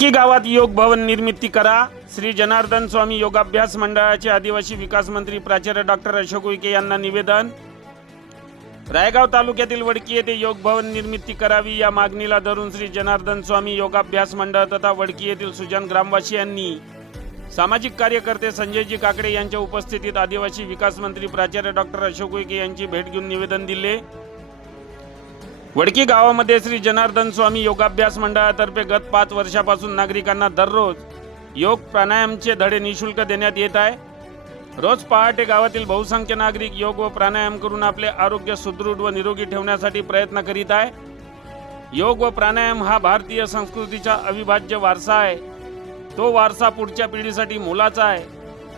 वडकी गावात योग भवन निर्मिती करा। श्री जनार्दन स्वामी योगाभ्यास मंडळाचे आदिवासी विकास मंत्री प्राचार्य डॉक्टर अशोक उईके यांना निवेदन। रायगाव तालुक्यातील वडकी येथे योग भवन निर्मिती करावी या मागणीला धरून श्री जनार्दन स्वामी योगाभ्यास मंडळ तथा वडकी येथील सुजान ग्रामवासियांनी सामाजिक कार्यकर्ते संजयजी काकडे यांच्या उपस्थितीत आदिवासी विकास मंत्री प्राचार्य डॉक्टर अशोक उईके यांची भेट घेऊन निवेदन दिले। वडकी गावामध्ये श्री जनार्दन स्वामी योगाभ्यास मंडळातर्फे गत 5 वर्षापासून नागरिकांना दररोज योग प्राणायामचे धडे निशुल्क देण्यात येत आहे। रोज पहाटे गावातील बहुसंख्य नागरिक योग व प्राणायाम करून आपले आरोग्य सुदृढ व निरोगी ठेवण्यासाठी प्रयत्न करीत आहे। योग व प्राणायाम हा भारतीय संस्कृतीचा अविभाज्य वारसा आहे। तो वारसा पुढच्या पिढीसाठी मोलाचा आहे।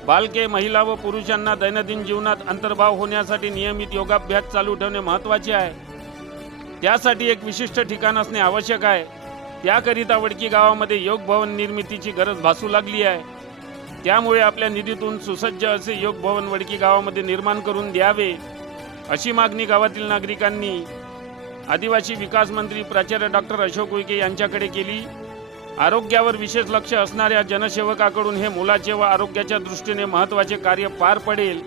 बालके, महिला व पुरुषांना दैनंदिन जीवनात अंतर्भाव होण्यासाठी नियमित योगाभ्यास चालू ठेवणे महत्त्वाचे आहे। त्यासाठी एक विशिष्ट ठिकाण असणे आवश्यक आहे। त्याकरिता वडकी गावामध्ये योग भवन निर्मितीची गरज भासू लागली आहे। त्यामुळे आपल्या निधीतून सुसज्ज असे योग भवन वडकी गावामध्ये निर्माण करून द्यावे अशी मागणी गावातील नागरिकांनी आदिवासी विकास मंत्री प्राचार्य डॉक्टर अशोक उईके यांच्याकडे केली। आरोग्यावर विशेष लक्ष असणाऱ्या जनसेवकाकडून हे मोलाचे व आरोग्याच्या दृष्टीने महत्त्वाचे कार्य पार पडेल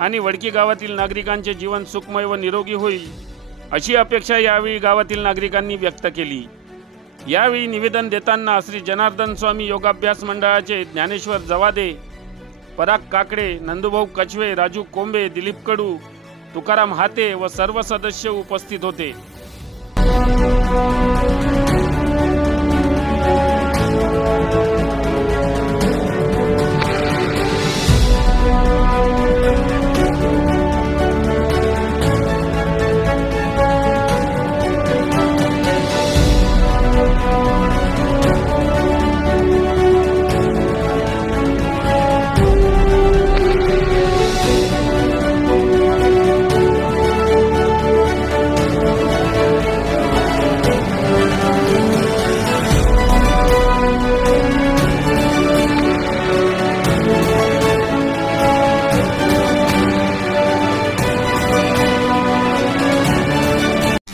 आणि वडकी गावातील नागरिकांचे जीवन सुखमय व निरोगी होईल अशी अपेक्षा यावेळी गावातील नागरिकांनी व्यक्त केली। यावेळी निवेदन देताना श्री जनार्दन स्वामी योगाभ्यास मंडळाचे ज्ञानेश्वर जवादे, पराग काकडे, नंदुभाऊ कचवे, राजू कोंबे, दिलीप कडू, तुकाराम हाते व सर्व सदस्य उपस्थित होते।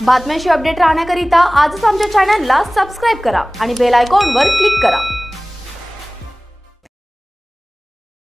बातम्यांशी अपडेट राहण्याकरिता आजच आमच्या चॅनलला सबस्क्राइब करा आणि बेल आयकॉनवर क्लिक करा।